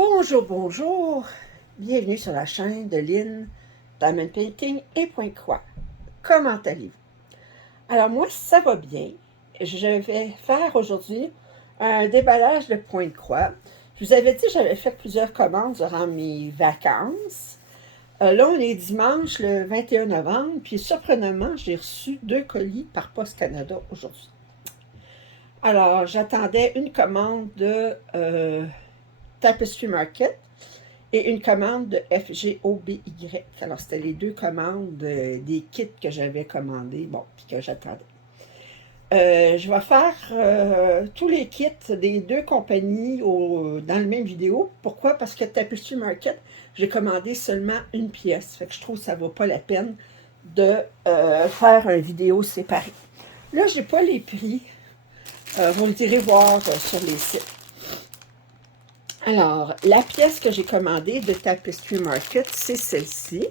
Bonjour, bonjour. Bienvenue sur la chaîne de Lynn, Diamond Painting et Point Croix. Comment allez-vous? Alors moi, ça va bien. Je vais faire aujourd'hui un déballage de Point Croix. Je vous avais dit que j'avais fait plusieurs commandes durant mes vacances. Là, on est dimanche le 21 novembre, puis surprenamment, j'ai reçu 2 colis par Poste Canada aujourd'hui. Alors, j'attendais une commande de Tapestry Market et une commande de FGOBY. Alors, c'était les 2 commandes des kits que j'avais commandés, bon, puis que j'attendais. Je vais faire tous les kits des 2 compagnies dans la même vidéo. Pourquoi? Parce que Tapestry Market, j'ai commandé seulement une pièce. Fait que je trouve que ça ne vaut pas la peine de faire une vidéo séparée. Là, je n'ai pas les prix. Vous le direz voir sur les sites. Alors, la pièce que j'ai commandée de Tapestry Market, c'est celle-ci.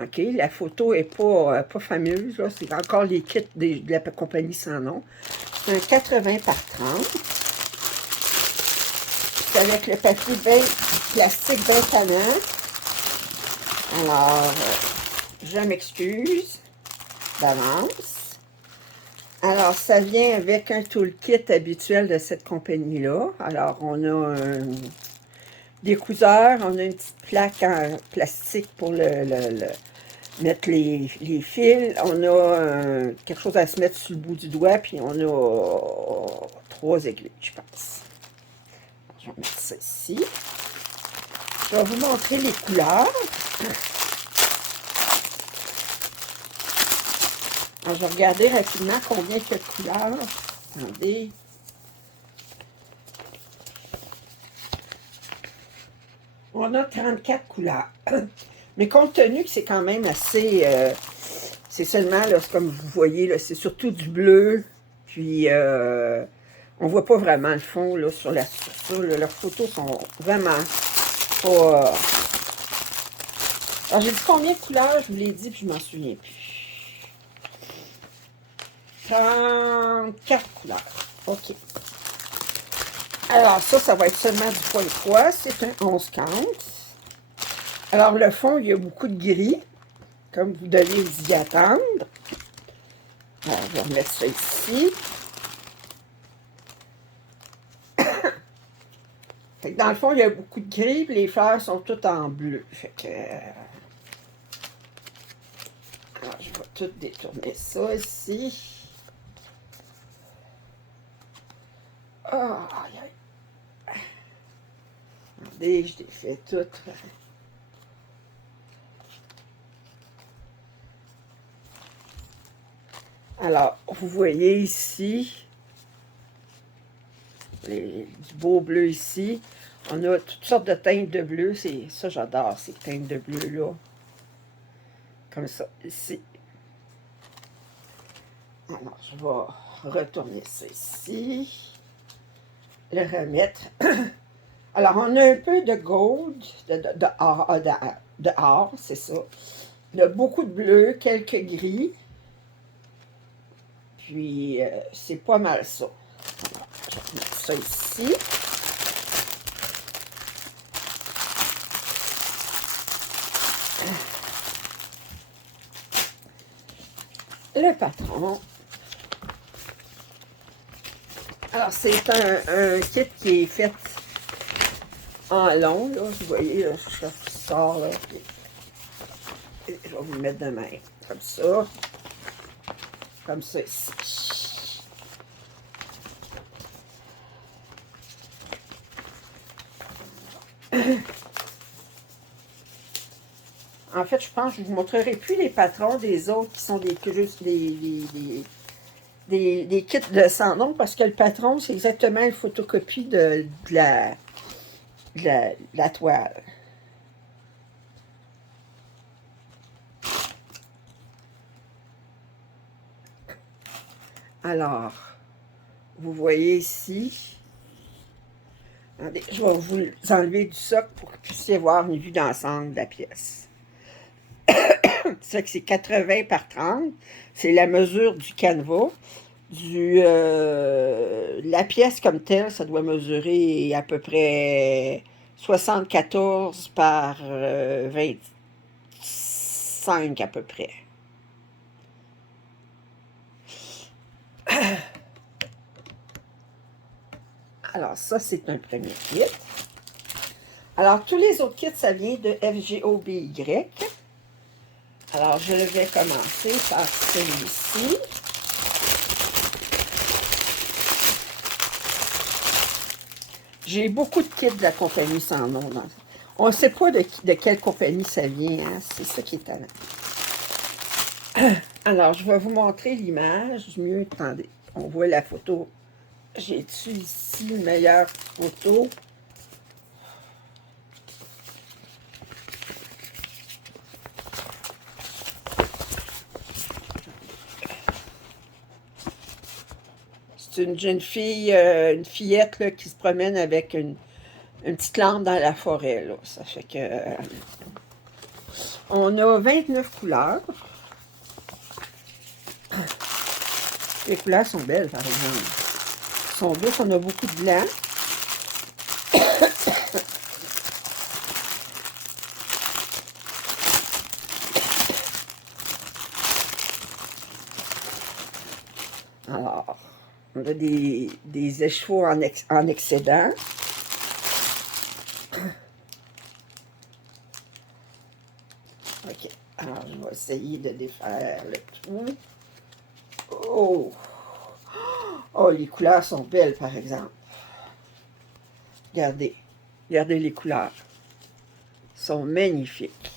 OK, la photo n'est pas fameuse, là. C'est encore les kits de la compagnie sans nom. C'est un 80 par 30. C'est avec le papier plastique bien tannant. Alors, je m'excuse d'avance. Alors, ça vient avec un toolkit habituel de cette compagnie-là. Alors, on a des couseurs, on a une petite plaque en plastique pour mettre les fils. On a quelque chose à se mettre sur le bout du doigt, puis on a 3 aiguilles, je pense. Je vais mettre ça ici. Je vais vous montrer les couleurs. Alors, je vais regarder rapidement combien il y a de couleurs. Attendez. On a 34 couleurs. Mais compte tenu que c'est quand même assez... c'est seulement, là, comme vous voyez, c'est surtout du bleu. Puis, on voit pas vraiment le fond, là, sur la structure. Leurs photos sont vraiment pas... Alors, j'ai dit combien de couleurs, je vous l'ai dit, puis je m'en souviens plus. 34 couleurs. OK. Alors, ça va être seulement du point croix. C'est un 11-15. Alors, le fond, il y a beaucoup de gris, comme vous devez vous y attendre. Alors, je vais remettre ça ici. Fait que dans le fond, il y a beaucoup de gris, puis les fleurs sont toutes en bleu. Fait que... alors, je vais tout détourner ça ici. Oh, aïe, aïe. Attendez, je les fais toutes. Alors, vous voyez ici, du beau bleu ici. On a toutes sortes de teintes de bleu. Ça, j'adore ces teintes de bleu-là. Comme ça, ici. Alors, je vais retourner ça ici. Le remettre. Alors, on a un peu de gold, de or, c'est ça. Il y a beaucoup de bleu, quelques gris. Puis, c'est pas mal ça. Alors, je vais mettre ça ici. Le patron. Alors, c'est un kit qui est fait en long, là. Vous voyez, là, ça sort, là. Je vais vous le mettre de même. Comme ça. Comme ça ici. En fait, je pense que je ne vous montrerai plus les patrons des autres qui sont juste des kits de sans nom, parce que le patron, c'est exactement une photocopie de la toile. Alors, vous voyez ici. Attendez, je vais vous enlever du socle pour que vous puissiez voir une vue d'ensemble de la pièce. C'est que c'est 80 par 30. C'est la mesure du canevas. La pièce comme telle, ça doit mesurer à peu près 74 par 25 à peu près. Alors ça, c'est un premier kit. Alors tous les autres kits, ça vient de FGOBY. Alors je vais commencer par celui-ci. J'ai beaucoup de kits de la compagnie sans nom. On ne sait pas de quelle compagnie ça vient. Hein? C'est ça qui est talent. Alors, je vais vous montrer l'image. Mieux, attendez, on voit la photo. J'ai-tu ici une meilleure photo? C'est une jeune fille, une fillette là, qui se promène avec une petite lampe dans la forêt. Là. Ça fait que... on a 29 couleurs. Les couleurs sont belles, par exemple. Elles sont douces, on a beaucoup de blanc. Alors, on a des échevaux en excédent. OK. Alors, je vais essayer de défaire le tout. Oh! Oh, les couleurs sont belles, par exemple. Regardez. Regardez les couleurs. Elles sont magnifiques.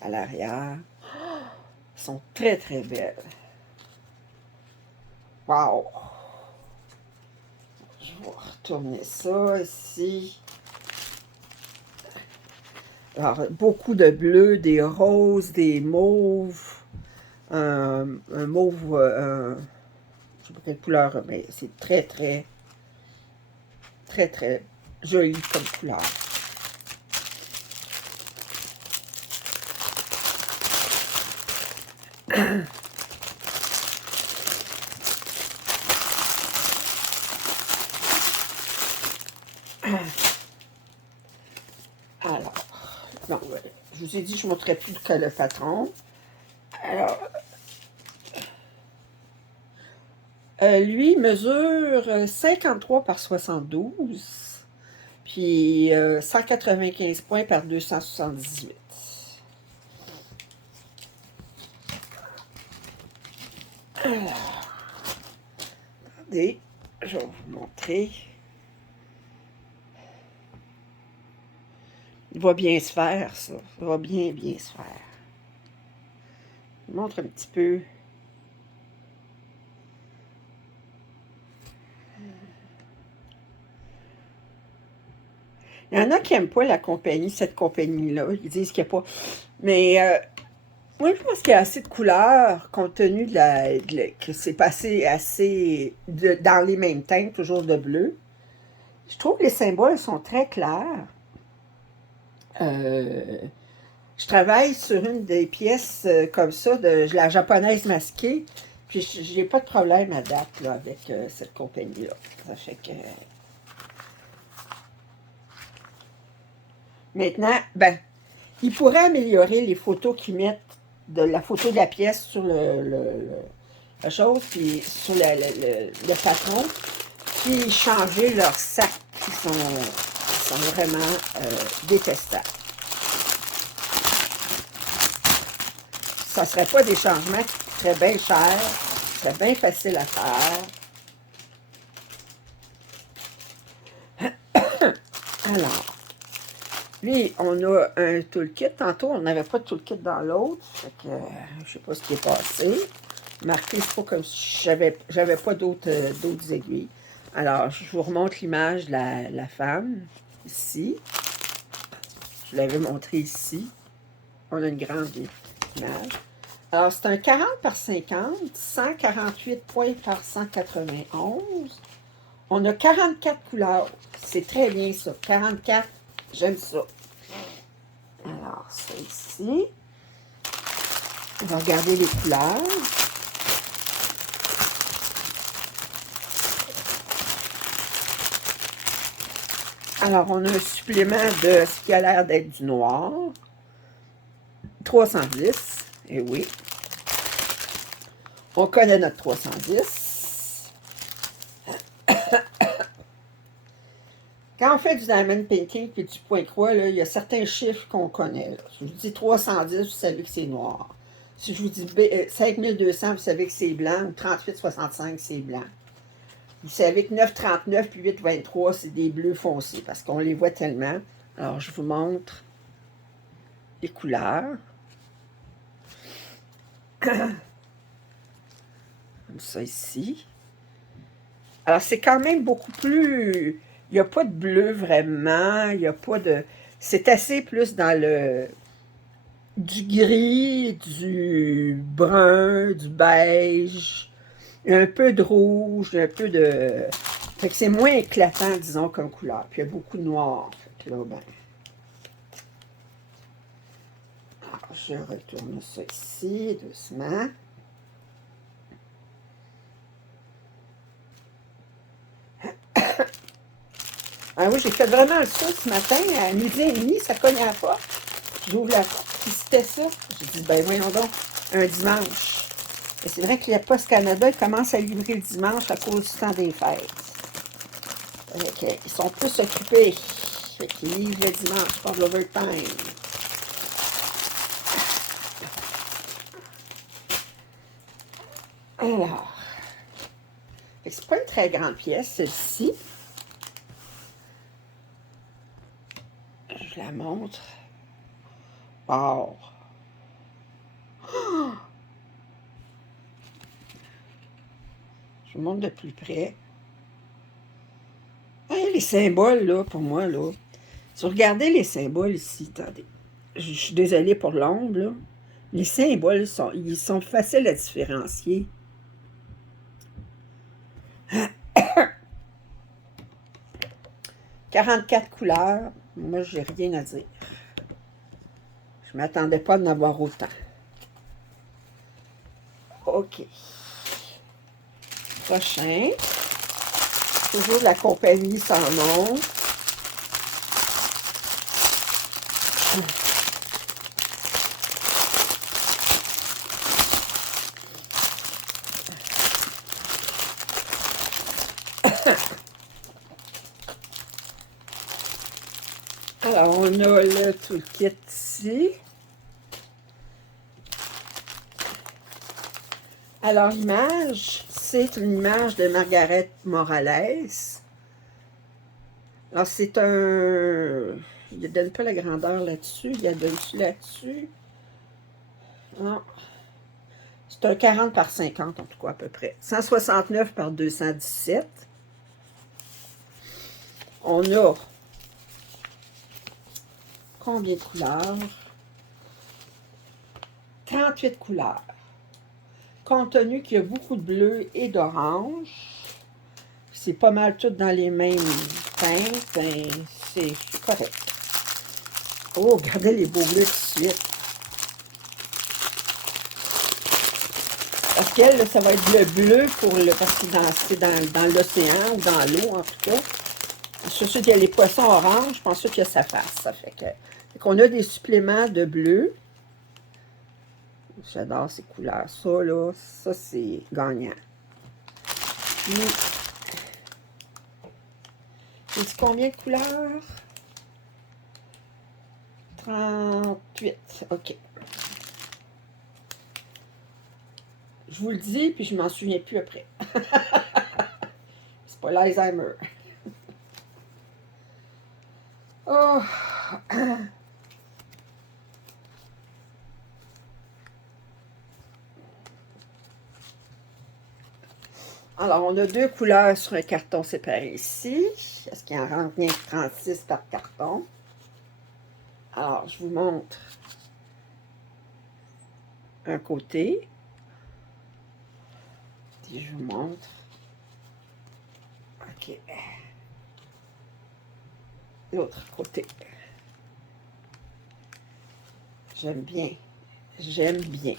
À l'arrière. Elles sont très, très belles. Wow! Je vais retourner ça ici. Alors, beaucoup de bleus, des roses, des mauves. Un mauve, je ne sais pas quelle couleur, mais c'est très, très, très, très joli comme couleur. Alors, bon, je vous ai dit, je ne montrerai plus que le patron. Alors, lui mesure 53 par 72, puis 195 points par 278. Alors, attendez, je vais vous montrer. Il va bien se faire, ça. Ça va bien, bien se faire. Je vous montre un petit peu. Il y en a qui n'aiment pas la compagnie, cette compagnie-là. Ils disent qu'il n'y a pas... Mais moi, je pense qu'il y a assez de couleurs, compte tenu que c'est passé assez dans les mêmes teintes, toujours de bleu. Je trouve que les symboles sont très clairs. Je travaille sur une des pièces comme ça, de la japonaise masquée, puis j'ai pas de problème à date là, avec cette compagnie-là. Ça fait que... Maintenant, ben, ils pourraient améliorer les photos qu'ils mettent de la photo de la pièce sur la chose, puis sur le patron, puis changer leurs sacs qui sont vraiment détestables. Ça ne serait pas des changements qui seraient bien chers, ce serait bien facile à faire. Alors, lui, on a un toolkit. Tantôt, on n'avait pas de toolkit dans l'autre. Fait que je sais pas ce qui est passé. Marqué, c'est pas comme si j'avais pas d'autres aiguilles. Alors, je vous remontre l'image de la femme, ici. Je l'avais montré ici. On a une grande image. Alors, c'est un 40 par 50, 148 points par 191. On a 44 couleurs. C'est très bien, ça. 44, j'aime ça. Alors, ça ici. On va regarder les couleurs. Alors, on a un supplément de ce qui a l'air d'être du noir. 310. Et oui. On connaît notre 310. Quand on fait du diamond painting et du point croix, là, il y a certains chiffres qu'on connaît. Là. Si je vous dis 310, vous savez que c'est noir. Si je vous dis 5200, vous savez que c'est blanc. Ou 3865, c'est blanc. Vous savez que 939 puis 823, c'est des bleus foncés parce qu'on les voit tellement. Alors, je vous montre les couleurs. Comme ça ici. Alors, c'est quand même beaucoup plus... Il n'y a pas de bleu vraiment. Il n'y a pas de... C'est assez plus dans le... Du gris, du brun, du beige, un peu de rouge, un peu de... Fait que c'est moins éclatant, disons, comme couleur. Puis il y a beaucoup de noir. Fait que là, ben... Alors, je retourne ça ici, doucement. Ah oui, j'ai fait vraiment le saut ce matin, à 12h30, ça cogne à la porte. J'ouvre la porte, puis c'était ça. J'ai dit, ben voyons donc, un dimanche. Et c'est vrai que la Poste Canada, ils commencent à livrer le dimanche à cause du temps des fêtes. Okay. Ils sont plus occupés. Fait qu'ils livrent le dimanche pour l'overtime. Alors, c'est pas une très grande pièce, celle-ci. Je la montre. Wow! Je vous montre de plus près. Hey, les symboles, là, pour moi, là. Si vous regardez les symboles ici, attendez. Je suis désolée pour l'ombre, là. Les symboles, ils sont faciles à différencier. 44 couleurs. Moi, j'ai rien à dire. Je ne m'attendais pas d'en avoir autant. OK. Prochain. Toujours de la compagnie sans nom. Alors, on a le toolkit ici. Alors, l'image, c'est une image de Margaret Morales. Alors, c'est un... Il ne donne pas la grandeur là-dessus. Il y a dessus là-dessus. Non. C'est un 40 par 50, en tout cas, à peu près. 169 par 217. On a combien de couleurs? 38 couleurs. Compte tenu qu'il y a beaucoup de bleu et d'orange, c'est pas mal tout dans les mêmes teintes, ben, c'est correct. Oh, regardez les beaux bleus tout de suite. Parce qu'elle, ça va être le bleu pour le, parce que c'est dans l'océan ou dans l'eau, en tout cas. Sur ceux qu'il y a les poissons orange, je pense qu'il y a sa face. Ça fait qu'on a des suppléments de bleu. J'adore ces couleurs. Ça, là, ça, c'est gagnant. Puis, j'ai dit combien de couleurs? 38. OK. Je vous le dis, puis je m'en souviens plus après. C'est pas l'Alzheimer. Oh! Alors, on a deux couleurs sur un carton séparé ici. Est-ce qu'il en rentre bien 36 par carton? Alors, je vous montre un côté. Puis je vous montre. OK. L'autre côté. J'aime bien. J'aime bien.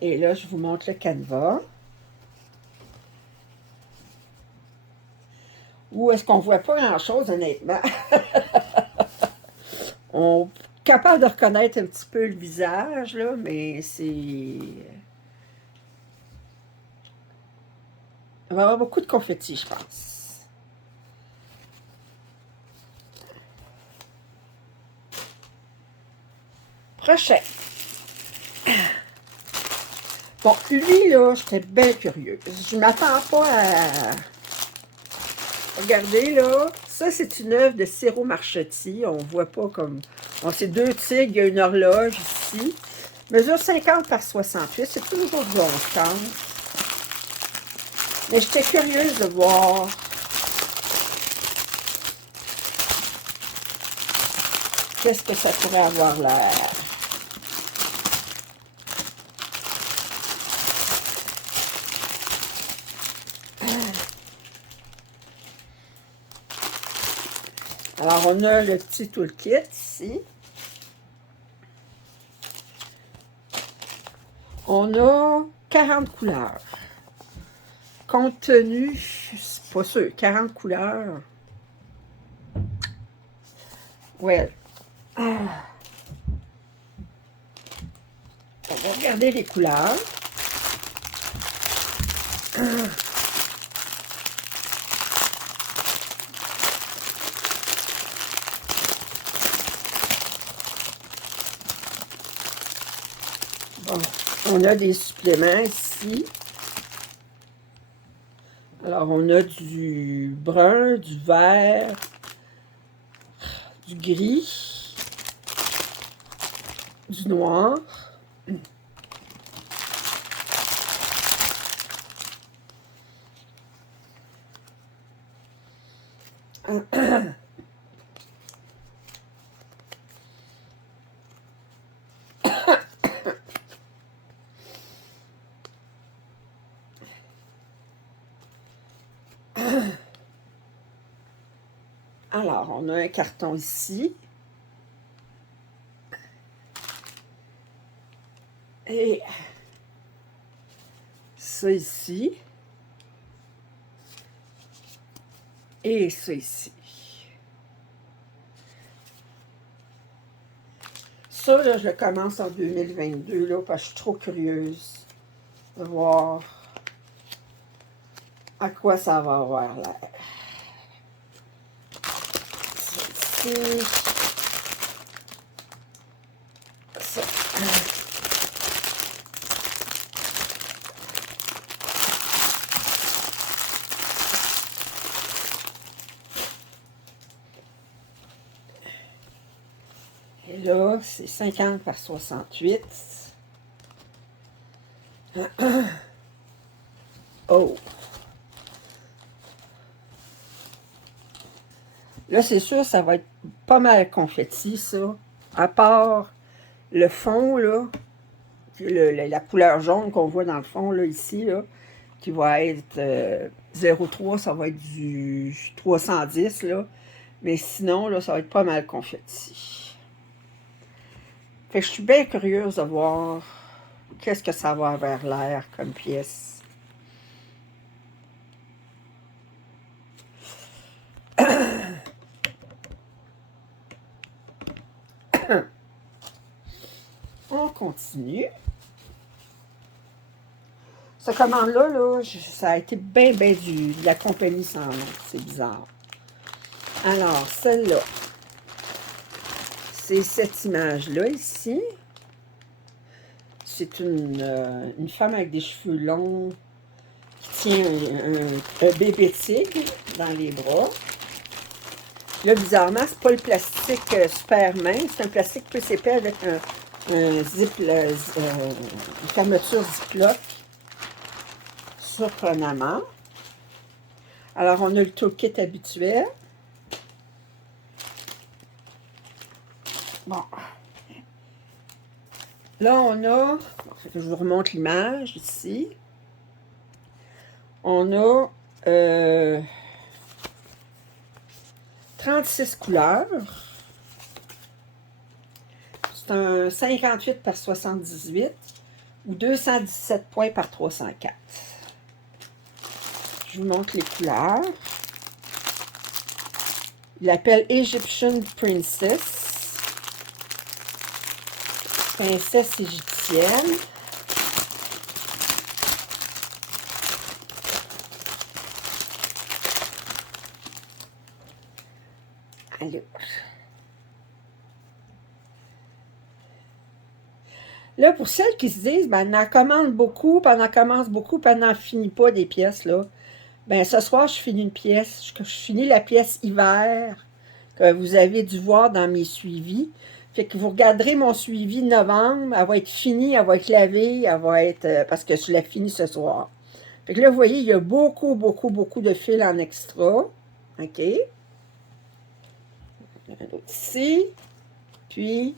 Et là, je vous montre le canevas. Où est-ce qu'on voit pas grand-chose, honnêtement. On est capable de reconnaître un petit peu le visage, là, mais c'est... Il va y avoir beaucoup de confettis, je pense. Prochain. Bon, lui, là, j'étais bien curieuse. Je m'attends pas à... Regardez, là, ça, c'est une œuvre de Ciro Marchetti. On voit pas comme... Bon, c'est deux tigres, il y a une horloge ici. Mesure 50 par 68, c'est toujours du 11-15. Mais j'étais curieuse de voir qu'est-ce que ça pourrait avoir l'air. Alors, on a le petit toolkit ici. On a 40 couleurs. Contenu, c'est pas sûr, 40 couleurs. Ouais. On va regarder les couleurs. Bon, on a des suppléments ici. Alors, on a du brun, du vert, du gris, du noir. Alors, on a un carton ici. Et ça ici. Et ça ici. Ça, là, je commence en 2022, là, parce que je suis trop curieuse de voir à quoi ça va avoir l'air. Ça ici. Ça. Et là, c'est 50 par 68. Oh! Là, c'est sûr, ça va être pas mal confetti, ça. À part le fond, là, la couleur jaune qu'on voit dans le fond, là, ici, là, qui va être 0,3, ça va être du 310, là. Mais sinon, là, ça va être pas mal confetti. Fait que je suis bien curieuse de voir qu'est-ce que ça va avoir l'air comme pièce. On continue. Cette commande-là, là, ça a été bien de la compagnie sans nom. C'est bizarre. Alors, celle-là, c'est cette image-là ici. C'est une femme avec des cheveux longs qui tient un bébé tigre dans les bras. Là, bizarrement, c'est pas le plastique super mince, c'est un plastique plus épais avec un zip, une fermeture Ziploc. Surprenamment. Alors, on a le toolkit habituel. Bon. Là, on a... Je vous remonte l'image ici. On a 36 couleurs. C'est un 58 par 78 ou 217 points par 304. Je vous montre les couleurs. Il l'appelle Egyptian Princess. Princesse égyptienne. Alors. Là, pour celles qui se disent, ben, elle en commande beaucoup, puis elle en commence beaucoup, puis elle n'en finit pas des pièces, là. Ben, ce soir, je finis une pièce. Je finis la pièce hiver que vous avez dû voir dans mes suivis. Fait que vous regarderez mon suivi de novembre. Elle va être finie, elle va être lavée, elle va être... parce que je la finis ce soir. Fait que là, vous voyez, il y a beaucoup, beaucoup, beaucoup de fils en extra. OK? Un autre ici. Puis...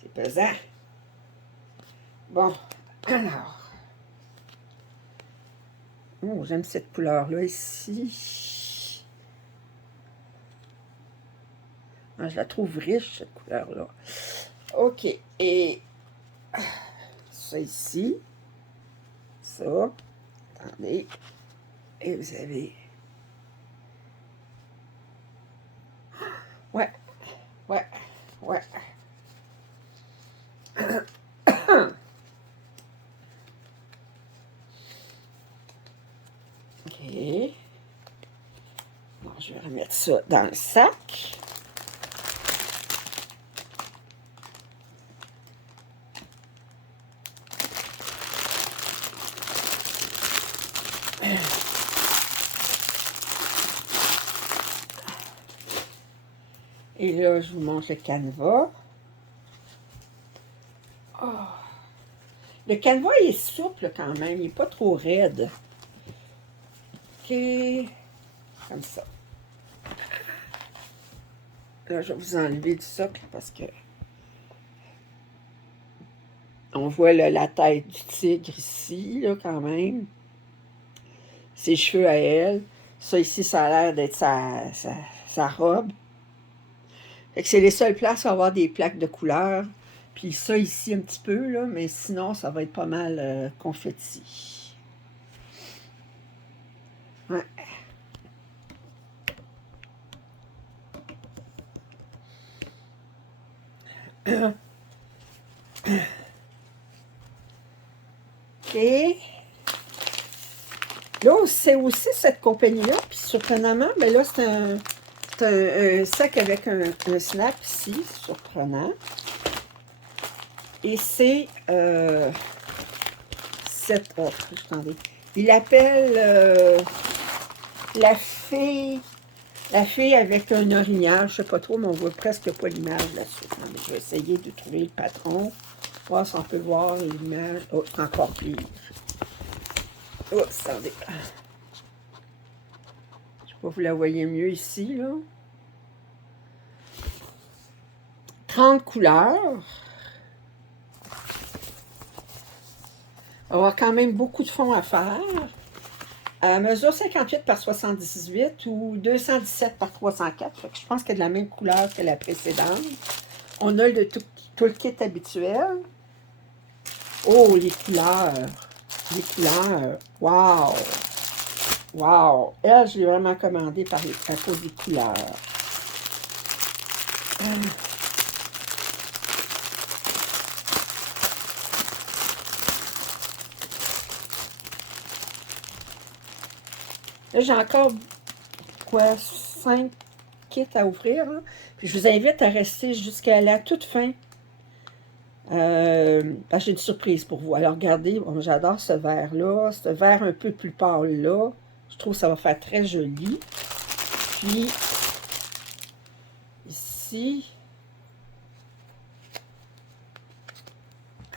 c'est pesant. Bon, alors... Oh, j'aime cette couleur-là ici. Ah, je la trouve riche, cette couleur-là. OK. Et ça ici. Ça. Attendez. Et vous avez... Ouais. Ouais. Ouais. OK. Bon, je vais remettre ça dans le sac. Et là, je vous montre le canevas. Oh. Le canevas, il est souple quand même. Il n'est pas trop raide. OK. Comme ça. Là, je vais vous enlever du socle parce que on voit là, la tête du tigre ici, là, quand même. Ses cheveux à elle. Ça ici, ça a l'air d'être sa robe. Fait que c'est les seules places où on va avoir des plaques de couleur. Puis ça ici un petit peu, là, mais sinon, ça va être pas mal confetti. Ouais. OK. Là, c'est aussi cette compagnie-là. Puis surprenamment, ben là, c'est un sac avec un snap ici, surprenant. Et c'est cette... Oh, attendez. Il l'appelle la fée avec un orignal. Je sais pas trop, mais on voit presque pas l'image là-dessus. Je vais essayer de trouver le patron. Voir si on peut voir l'image. Oh, c'est encore pire. Oh, attendez. Je sais pas, vous la voyez mieux ici, là. 30 couleurs. On va avoir quand même beaucoup de fond à faire. Elle mesure 58 par 78 ou 217 par 304. Fait que je pense qu'elle est de la même couleur que la précédente. On a tout le kit habituel. Oh, les couleurs. Les couleurs. Wow! Wow! Elle, je l'ai vraiment commandée à cause des couleurs. Là, j'ai encore, quoi, 5 kits à ouvrir. Là. Puis je vous invite à rester jusqu'à la toute fin. Parce que j'ai une surprise pour vous. Alors, regardez, bon, j'adore ce vert-là. Ce vert un peu plus pâle-là. Je trouve que ça va faire très joli. Puis, ici...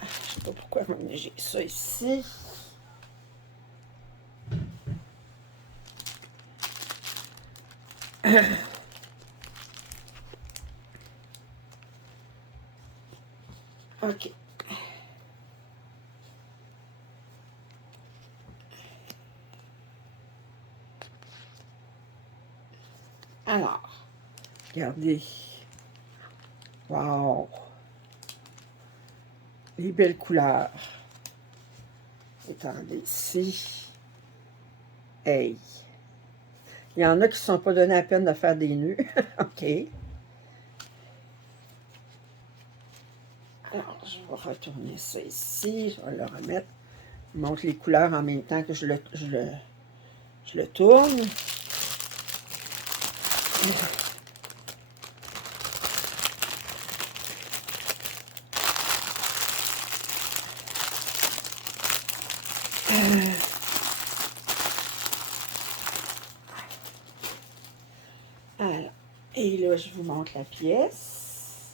Je sais pas pourquoi j'ai ça ici. OK. Alors, regardez. Wow! Les belles couleurs. Attendez, ici. Hey! Il y en a qui ne se sont pas donné la peine de faire des nœuds. OK. Alors, je vais retourner ça ici. Je vais le remettre. Je montre les couleurs en même temps que je le tourne. Alors, et là, je vous montre la pièce.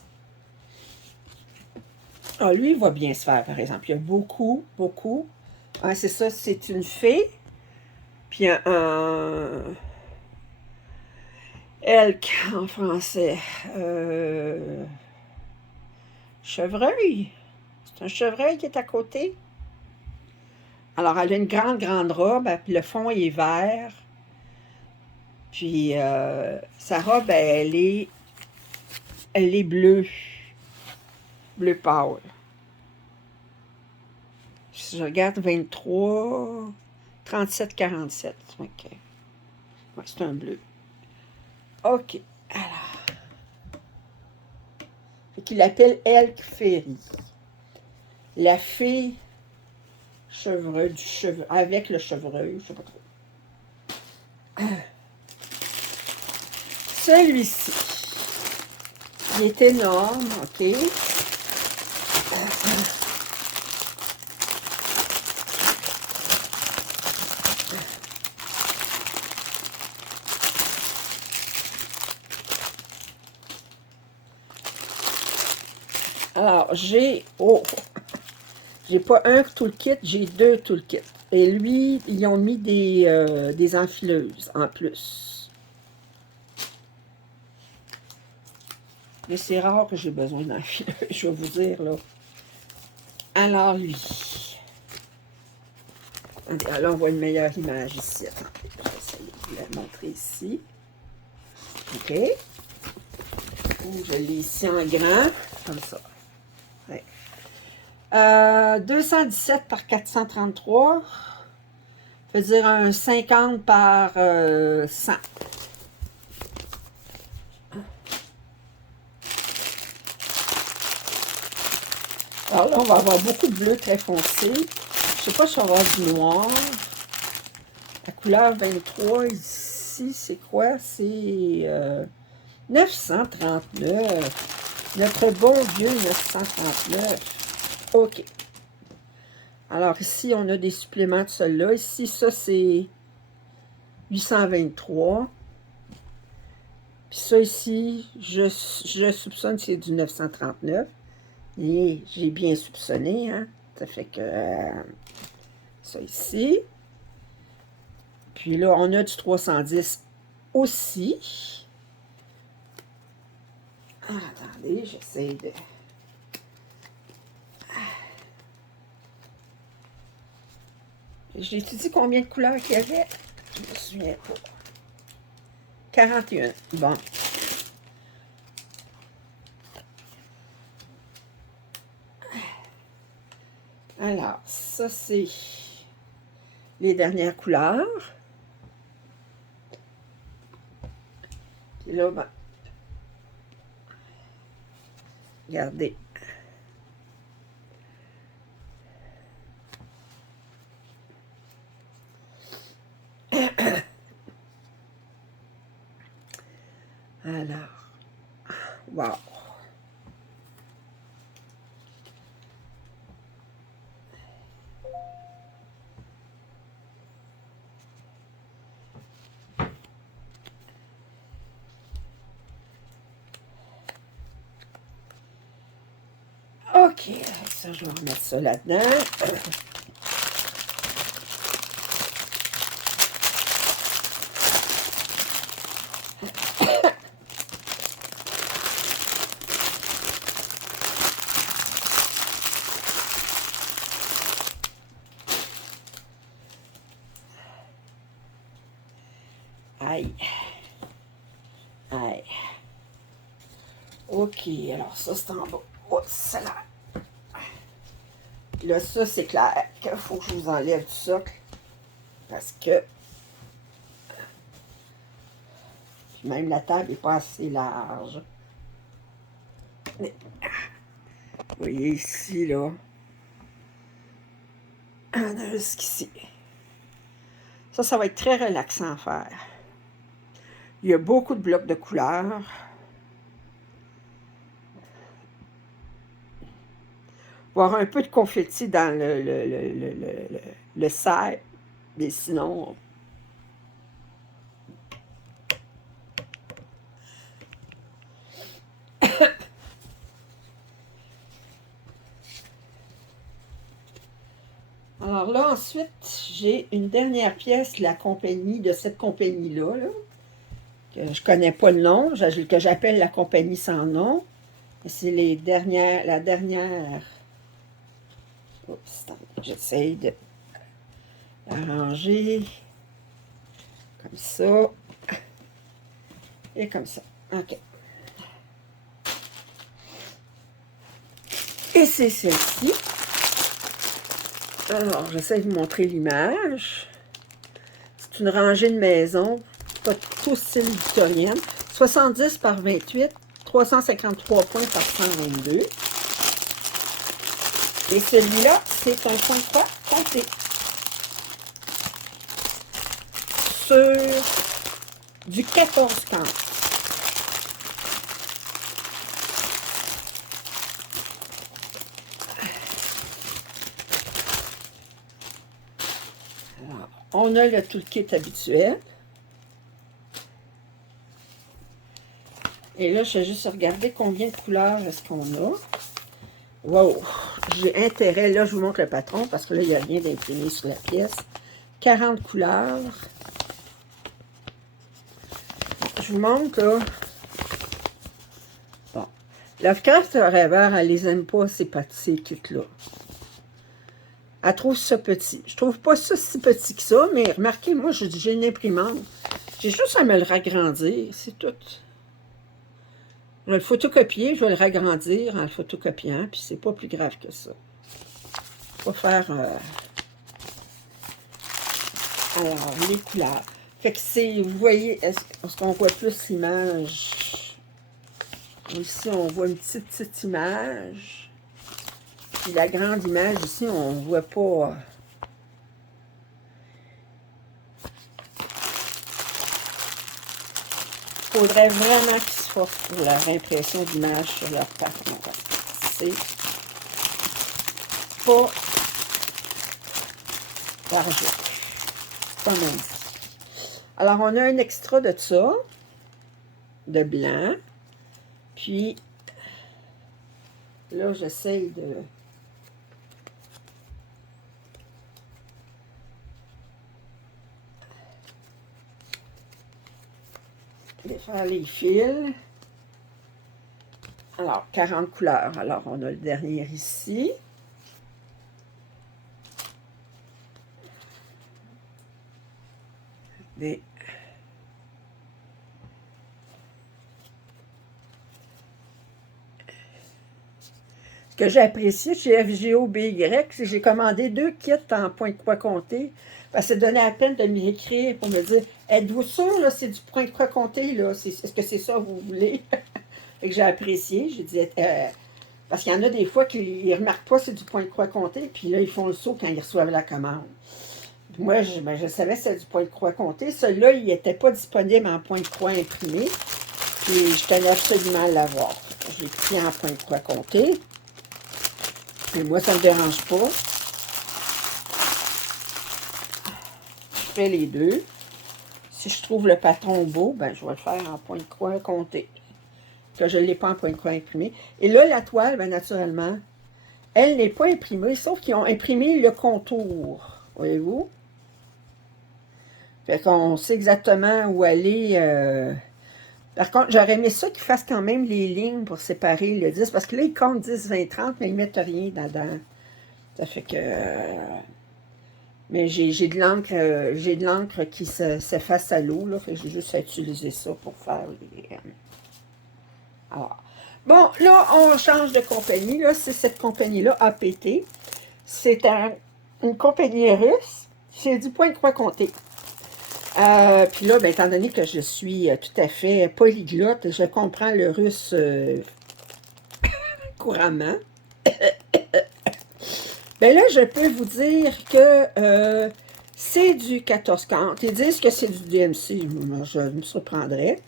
Ah, lui, il va bien se faire, par exemple. Il y a beaucoup, beaucoup. Ah, c'est ça, c'est une fée. Puis un elk en français. Chevreuil. C'est un chevreuil qui est à côté. Alors, elle a une grande, grande robe, puis le fond est vert. Puis, sa robe, elle est bleue. Bleu pâle. Si je regarde 23, 37, 47. OK. Ouais, c'est un bleu. OK. Alors. Fait qu'il l'appelle Elk Fairy. La fée chevreuil, avec le chevreuil, je sais pas trop. Celui-ci, il est énorme, OK. Alors, j'ai pas un toolkit, j'ai 2 toolkits. Et lui, ils ont mis des enfileuses en plus. Mais c'est rare que j'ai besoin d'enfileuses, je vais vous dire, là. Alors, lui. Attendez, là, on voit une meilleure image ici. Attendez, je vais essayer de vous la montrer ici. OK. Je l'ai ici en grand, comme ça. Ouais. 217 par 433. Ça veut dire un 50 par 100. Alors là, on va avoir beaucoup de bleu très foncé. Je sais pas si on va avoir du noir. La couleur 23 ici, c'est quoi? C'est 939. Notre bon vieux 939. OK. Alors ici, on a des suppléments de celle-là. Ici, ça, c'est 823. Puis ça ici, je soupçonne que c'est du 939. Et j'ai bien soupçonné, hein. Ça fait que ça ici. Puis là, on a du 310 aussi. Ah, attendez, j'essaie de... J'ai dit combien de couleurs qu'il y avait? Je me souviens pas. 41. Bon. Alors, ça, c'est les dernières couleurs. Puis là, ben, regardez. Alors, wow. OK, ça, je vais remettre ça là-dedans. Aïe. Aïe. OK, alors ça, c'est en bas. Oups, ça là. Là, ça, c'est clair qu'il faut que je vous enlève du socle. Parce que même la table n'est pas assez large. Mais, vous voyez ici, là. On a jusqu'ici. Ça va être très relaxant à faire. Il y a beaucoup de blocs de couleurs. Voir un peu de confetti dans le cerf, mais sinon... Alors là, ensuite, j'ai une dernière pièce de la compagnie, de cette compagnie-là, là, que je connais pas le nom, que j'appelle la compagnie sans nom. C'est la dernière... Oups, j'essaye de l'arranger comme ça et comme ça. OK. Et c'est celle-ci. Alors, j'essaie de vous montrer l'image. C'est une rangée de maisons, pas tout style victorienne. 70 par 28, 353 points par 122. Et celui-là, c'est un point de croix compté. Sur du 14 camps. Alors, on a le toolkit habituel. Et là, je vais juste regarder combien de couleurs est-ce qu'on a. Wow! J'ai intérêt, là, je vous montre le patron, parce que là, il n'y a rien d'imprimé sur la pièce. 40 couleurs. Je vous montre, là. Bon. Lovecraft Forever, elle les aime pas, ces kits-là. Elle trouve ça petit. Je trouve pas ça si petit que ça, mais remarquez, moi, j'ai une imprimante. J'ai juste à me le ragrandir, c'est tout. Je vais le photocopier, je vais le ragrandir en le photocopiant, puis c'est pas plus grave que ça. On va faire... Alors, les couleurs. Fait que c'est, vous voyez, est-ce qu'on voit plus l'image? Ici, on voit une petite image. Puis la grande image, ici, on ne voit pas... Il faudrait vraiment qu'ils se forcent pour leur impression d'image sur leur patron. C'est pas l'argent. Pas même. Alors, on a un extra de ça, de blanc. Puis, là, j'essaye de faire les fils. Alors, 40 couleurs. Alors, on a le dernier ici. Des... Ce que j'ai apprécié chez FGO-BY, c'est que j'ai commandé 2 kits en point de croix compté. Parce que ça donnait la peine de m'écrire pour me dire, êtes-vous sûr, là, c'est du point de croix compté, là? Est-ce que c'est ça que vous voulez? Et que j'ai apprécié. J'ai dit, parce qu'il y en a des fois qui ne remarquent pas c'est du point de croix compté, puis là, ils font le saut quand ils reçoivent la commande. Puis moi, je savais que c'était du point de croix compté. Celui-là, il n'était pas disponible en point de croix imprimé. Puis je tenais absolument à l'avoir. Je l'ai pris en point de croix compté. Et moi, ça ne me dérange pas. Je fais les deux. Si je trouve le patron beau, ben, je vais le faire en point de croix compté. Que je ne l'ai pas en point de croix imprimé. Et là, la toile, ben, naturellement, elle n'est pas imprimée, sauf qu'ils ont imprimé le contour. Voyez-vous? Fait qu'on sait exactement où aller. Par contre, j'aurais aimé ça qu'ils fassent quand même les lignes pour séparer le 10. Parce que là, ils comptent 10, 20, 30, mais ils ne mettent rien dedans. Ça fait que... Mais j'ai de l'encre qui s'efface à l'eau, là. Fait que j'ai juste à utiliser ça pour faire les... alors. Bon, là, on change de compagnie, là. C'est cette compagnie-là, APT. C'est une compagnie russe. C'est du point de croix compté. Puis là, ben, étant donné que je suis tout à fait polyglotte, je comprends le russe couramment. Ben là, je peux vous dire que c'est du 1440. Ils disent que c'est du DMC, je me surprendrais.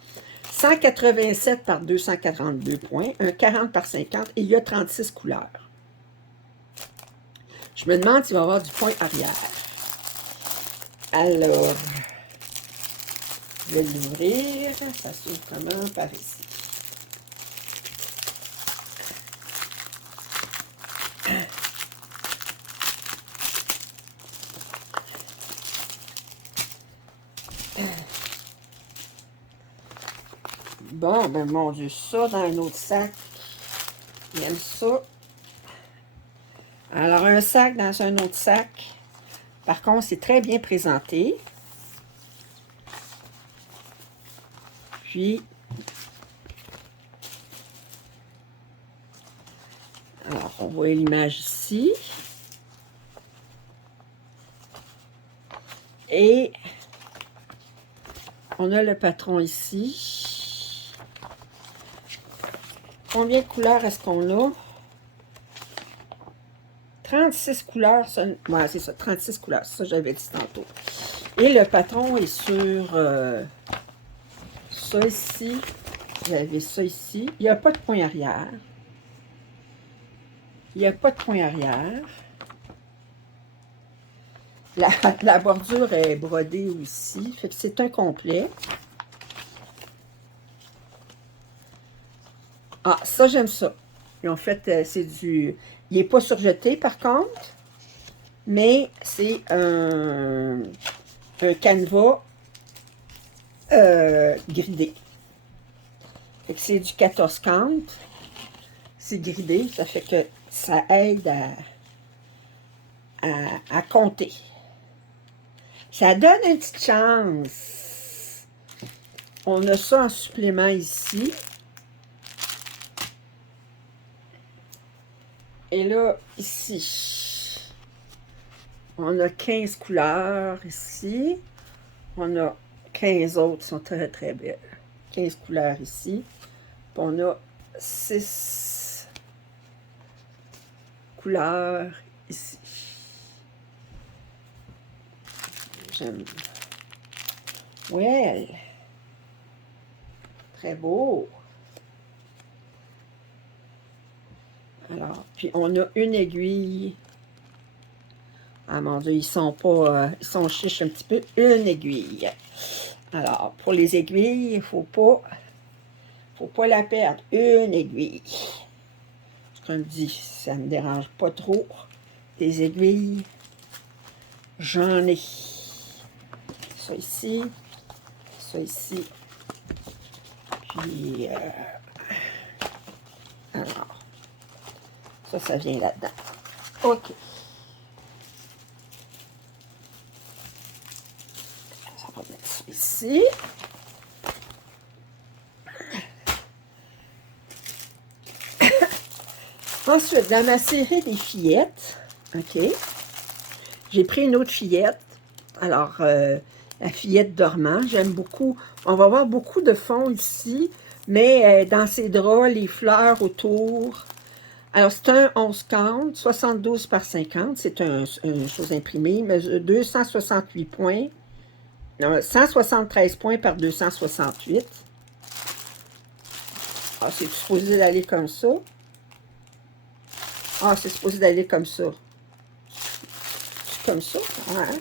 187 par 242 points, un 40 par 50, et il y a 36 couleurs. Je me demande s'il va y avoir du point arrière. Alors, je vais l'ouvrir. Ça s'ouvre comment? Par ici. Bon, ben mon Dieu, ça dans un autre sac. Il aime ça. Alors, un sac dans un autre sac. Par contre, c'est très bien présenté. Puis, alors, on voit l'image ici. Et on a le patron ici. Combien de couleurs est-ce qu'on a? 36 couleurs. Ouais, c'est ça, 36 couleurs. Ça, j'avais dit tantôt. Et le patron est sur ça ici. J'avais ça ici. Il n'y a pas de point arrière. Il n'y a pas de point arrière. La bordure est brodée aussi. Fait que c'est un complet. Ah, ça, j'aime ça. Ils ont fait, c'est du... Il n'est pas surjeté, par contre. Mais c'est un canevas gridé. Fait que c'est du 14-40. C'est gridé. Ça fait que ça aide à compter. Ça donne une petite chance. On a ça en supplément ici. Et là, ici, on a 15 couleurs ici. On a 15 autres qui sont très, très belles. 15 couleurs ici. Puis on a 6 couleurs ici. J'aime. Ouais. Très beau. Alors, puis on a une aiguille. Ah mon Dieu, ils sont pas... ils sont chiches un petit peu. Une aiguille. Alors, pour les aiguilles, il faut pas la perdre. Une aiguille. Comme je dis, ça ne me dérange pas trop. Des aiguilles, j'en ai. Ça ici. Ça ici. Puis, alors, ça vient là-dedans. OK. Ça va mettre ça ici. Ensuite, dans ma série des fillettes, OK, j'ai pris une autre fillette. Alors, la fillette dormant, j'aime beaucoup. On va avoir beaucoup de fond ici, mais dans ces draps, les fleurs autour. Alors, c'est un 11 count, 72 par 50. C'est une chose imprimée, mais 268 points. Non, 173 points par 268. Ah, c'est supposé d'aller comme ça. Ah, c'est supposé d'aller comme ça. Comme ça? Ouais.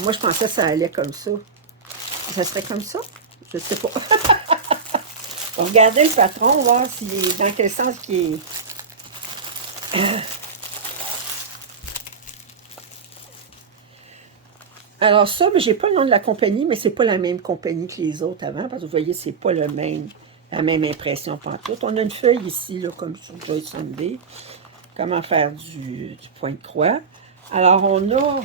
Moi, je pensais que ça allait comme ça. Ça serait comme ça? Je sais pas. On va regarder le patron, voir dans quel sens il est. Alors ça, j'ai pas le nom de la compagnie, mais c'est pas la même compagnie que les autres avant, parce que vous voyez, c'est pas la même impression pantoute. On a une feuille ici, là, comme sur Joy Sunday. Comment faire du point de croix. Alors, on a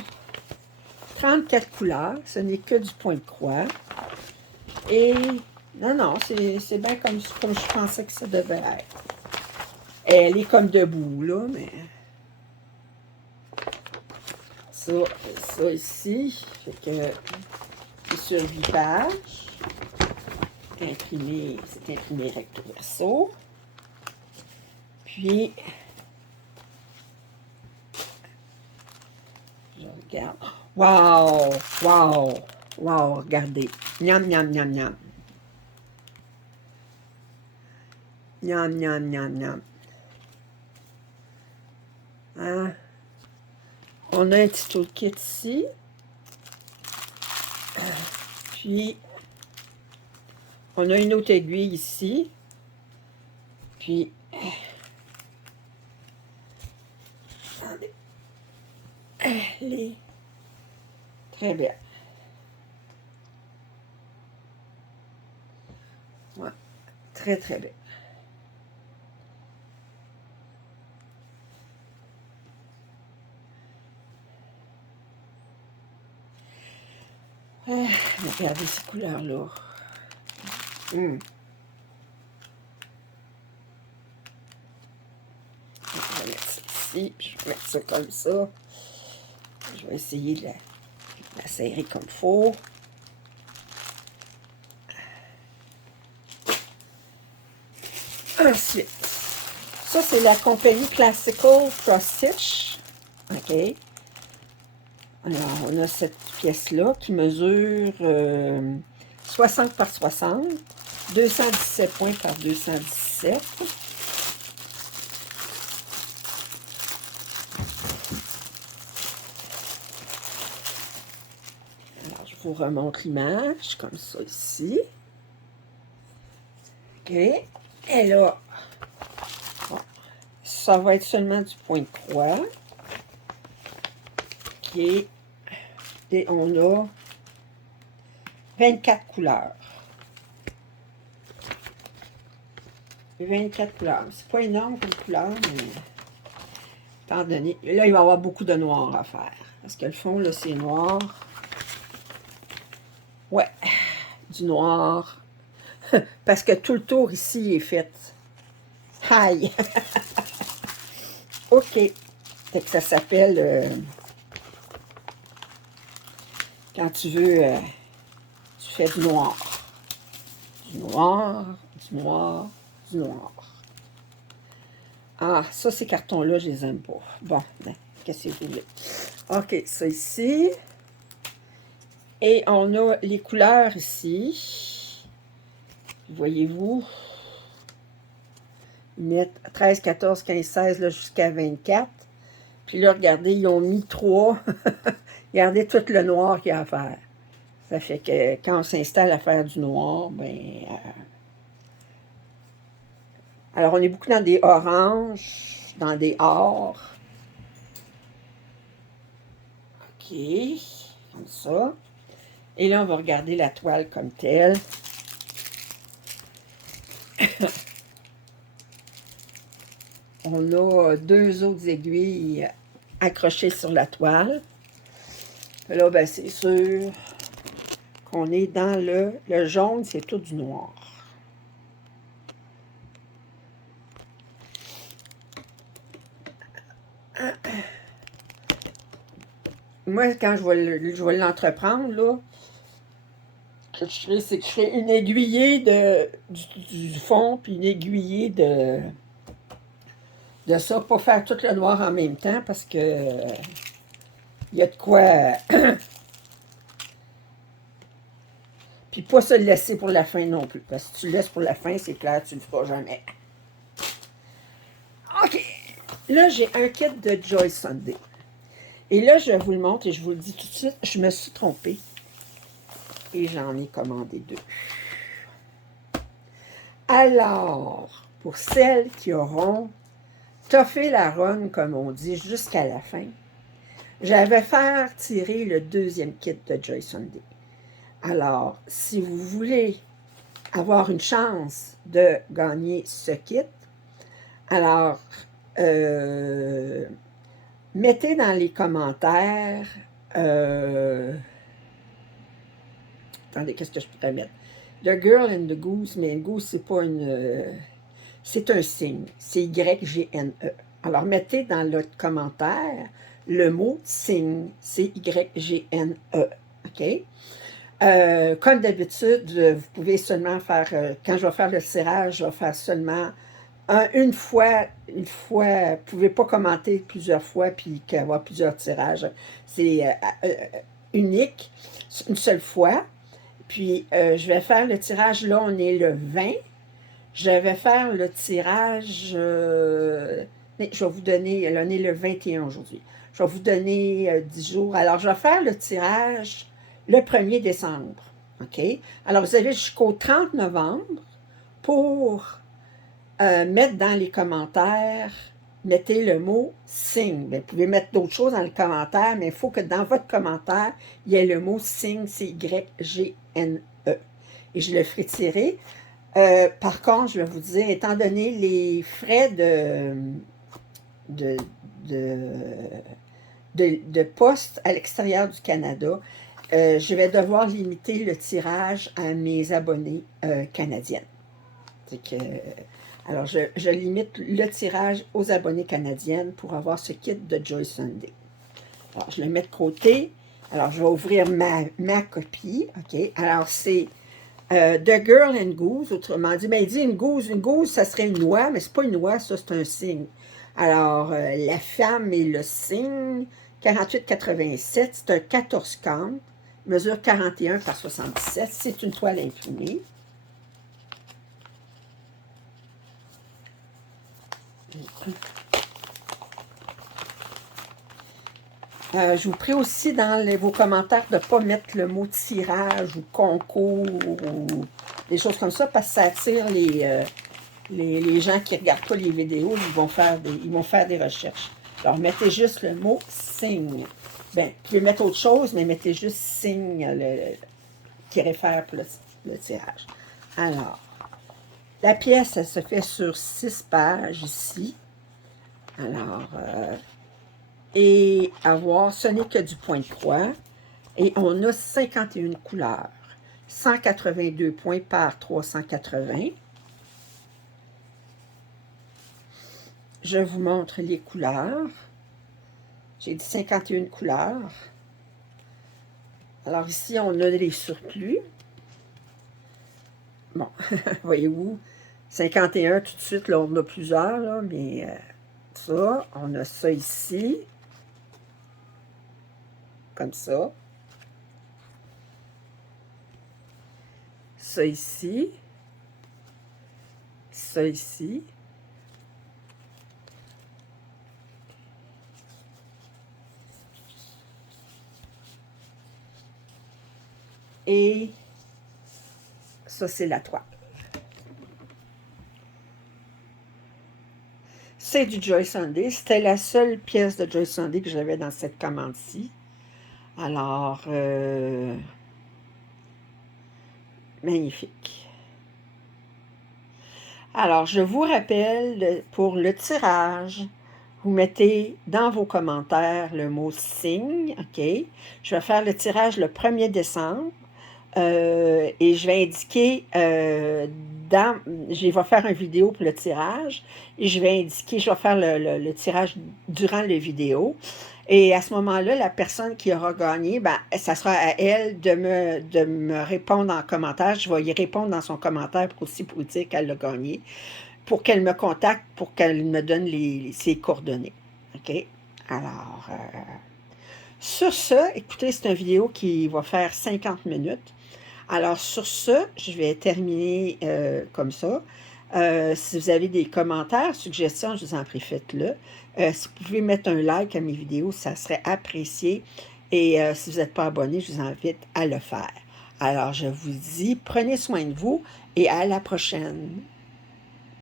34 couleurs, ce n'est que du point de croix. Et non, non, c'est bien comme je pensais que ça devait être. Elle est comme debout, là, mais... Ça ici, fait que c'est sur 8 pages. C'est imprimé recto verso. Puis, je regarde. Wow! Wow! Wow! Regardez. Miam, miam, miam, miam. Miam, miam, miam, miam. Hein? On a un petit toolkit ici. Puis, on a une autre aiguille ici. Puis, elle est très belle. Ouais, très, très belle. Regardez ces couleurs-là. Je vais mettre ça ici, puis je vais mettre ça comme ça. Je vais essayer de la serrer comme il faut. Ensuite, ça c'est la compagnie Classical Cross Stitch. OK. Alors, on a cette pièce-là qui mesure 60 par 60, 217 points par 217. Alors, je vous remonte l'image, comme ça ici. OK. Et là, bon, ça va être seulement du point de croix. OK. Et on a 24 couleurs. 24 couleurs. C'est pas énorme comme couleur, mais étant donné... Là, il va y avoir beaucoup de noir à faire. Parce que le fond, là, c'est noir. Ouais, du noir. Parce que tout le tour ici est fait. Aïe! OK. Fait que ça s'appelle... quand tu veux... tu fais du noir. Du noir, du noir, du noir. Ah, ça, ces cartons-là, je les aime pas. Bon, ben, qu'est-ce que vous voulez? OK, ça ici. Et on a les couleurs ici. Voyez-vous? Ils mettent 13, 14, 15, 16, là, jusqu'à 24. Puis là, regardez, ils ont mis 3. Regardez tout le noir qu'il y a à faire. Ça fait que quand on s'installe à faire du noir, ben... alors, on est beaucoup dans des oranges, dans des or. OK, comme ça. Et là, on va regarder la toile comme telle. On a 2 autres aiguilles accrochées sur la toile. Et là, ben, c'est sûr qu'on est dans le jaune, c'est tout du noir. Moi, quand je vais l'entreprendre, là, ce que je ferai, c'est que je ferai une aiguillée du fond, puis une aiguillée de ça, pas faire tout le noir en même temps, parce que il y a de quoi... puis pas se le laisser pour la fin non plus, parce que si tu le laisses pour la fin, c'est clair, tu le feras jamais. OK! Là, j'ai un kit de Joy Sunday. Et là, je vous le montre et je vous le dis tout de suite, je me suis trompée. Et j'en ai commandé 2. Alors, pour celles qui auront toffé la run, comme on dit, jusqu'à la fin, j'avais fait tirer le 2e kit de Joy Sunday. Alors, si vous voulez avoir une chance de gagner ce kit, alors, mettez dans les commentaires Attendez, qu'est-ce que je pourrais mettre? The Girl and the Goose, mais Goose, c'est pas une... c'est un signe. C'est Y-G-N-E. Alors, mettez dans le commentaire le mot signe. C-Y-G-N-E. OK? Comme d'habitude, vous pouvez seulement faire... quand je vais faire le tirage, je vais faire seulement une fois. Vous ne pouvez pas commenter plusieurs fois puis avoir plusieurs tirages. C'est unique, une seule fois. Puis, je vais faire le tirage, là, on est le 20. Je vais faire le tirage, je vais vous donner, là, on est le 21 aujourd'hui. Je vais vous donner 10 jours. Alors, je vais faire le tirage le 1er décembre. OK? Alors, vous avez jusqu'au 30 novembre pour mettre dans les commentaires, mettez le mot signe. Bien, vous pouvez mettre d'autres choses dans le commentaire, mais il faut que dans votre commentaire, il y ait le mot signe, c'est Y-G-N-E. Et je le ferai tirer. Par contre, je vais vous dire, étant donné les frais de poste à l'extérieur du Canada, je vais devoir limiter le tirage à mes abonnés canadiennes. Alors, je limite le tirage aux abonnés canadiennes pour avoir ce kit de Joy Sunday. Alors, je le mets de côté. Alors, je vais ouvrir ma copie. OK? Alors, c'est The Girl and Goose, autrement dit. Ben, il dit une goose, ça serait une oie, mais c'est pas une oie, ça, c'est un signe. Alors, la femme est le signe. 48,87, c'est un 14 cantes, mesure 41 par 77. C'est une toile imprimée. Je vous prie aussi dans vos commentaires de ne pas mettre le mot tirage ou concours ou des choses comme ça, parce que ça attire les gens qui ne regardent pas les vidéos, ils vont faire des recherches. Alors, mettez juste le mot signe. Bien, vous pouvez mettre autre chose, mais mettez juste signe qui réfère pour le tirage. Alors, la pièce, elle se fait sur 6 pages ici. Alors, et à voir, ce n'est que du point de croix. Et on a 51 couleurs. 182 points par 380. Je vous montre les couleurs. J'ai dit 51 couleurs. Alors ici, on a des surplus. Bon, voyez-vous, 51 tout de suite, là, on a plusieurs, là, mais ça, on a ça ici. Comme ça. Ça ici. Ça ici. Et ça, c'est la toile. C'est du Joy Sunday. C'était la seule pièce de Joy Sunday que j'avais dans cette commande-ci. Alors, magnifique. Alors, je vous rappelle, pour le tirage, vous mettez dans vos commentaires le mot signe, OK? Je vais faire le tirage le 1er décembre. Et je vais indiquer je vais faire une vidéo pour le tirage et je vais indiquer, je vais faire le tirage durant la vidéo et à ce moment-là, la personne qui aura gagné, ben, ça sera à elle de me répondre en commentaire. Je vais y répondre dans son commentaire pour dire qu'elle a gagné, pour qu'elle me contacte, pour qu'elle me donne ses coordonnées. OK? Alors, sur ce, écoutez, c'est une vidéo qui va faire 50 minutes. Alors, sur ce, je vais terminer comme ça. Si vous avez des commentaires, suggestions, je vous en prie, faites-le. Si vous pouvez mettre un like à mes vidéos, ça serait apprécié. Et si vous n'êtes pas abonné, je vous invite à le faire. Alors, je vous dis, prenez soin de vous et à la prochaine.